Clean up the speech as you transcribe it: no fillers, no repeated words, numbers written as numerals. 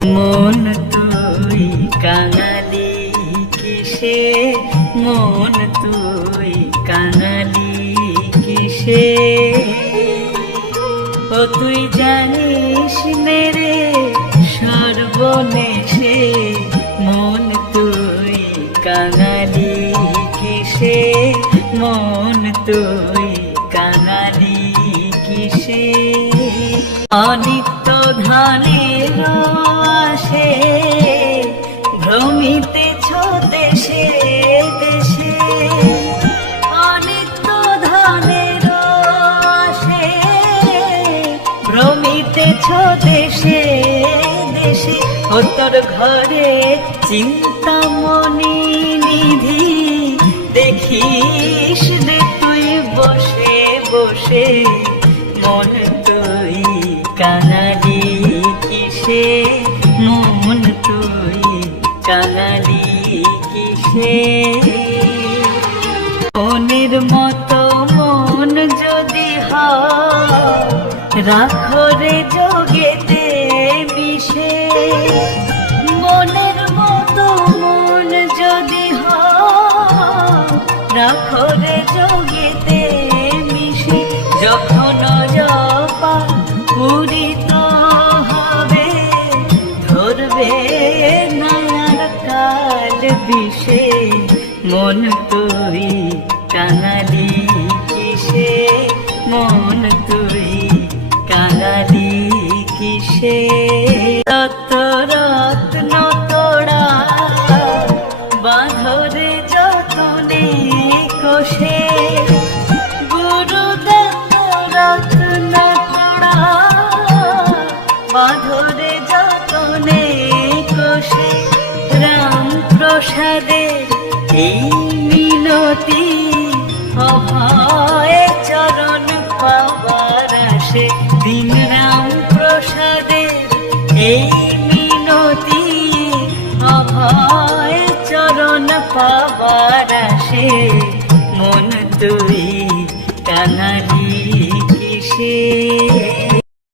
মন তুই কাঙালি কিসে, মন তুই কাঙালি কিসে, ও তুই জানিস মেরে সর্বনেশে, মন তুই কাঙালি কিসে, মন তুই কাঙালি কিসে। অনিত্য ধানের আসে ভ্রমিতেছ দেশে দেশে, অনিত্য ধানের আসে ভ্রমিতেছ দেশে দেশে, ও তোর ঘরে চিন্তামণি নিধি দেখিস রে তুই বসে বসে, মন তুই কাঙালি কিসে, মন তুই কাঙালি কিসে। মনের মতো মন যদি হয় রাখো রে জগেতে মিশে, মনের মতো মন যদি হয় রাখো রে জগেতে মিশে, যখন জপা পূরিত হবে ধরবে নায়ার কাল বিষে, মন তুই কাঙালি কিসে, মন তুই কাঙালি কিসে। তত রত্ন তোড়া বাঁধরে যতনে কোষে, রত্ন তোড়া বাঁধরে যতনে কোষে, রাম প্রসাদের এই মিনতি অভয় চরণ পাবার আসে, দিন রাম প্রসাদের এই মিনতি অভয় চরণ পাবার আসে, মন তুই কাঙালি কিসে।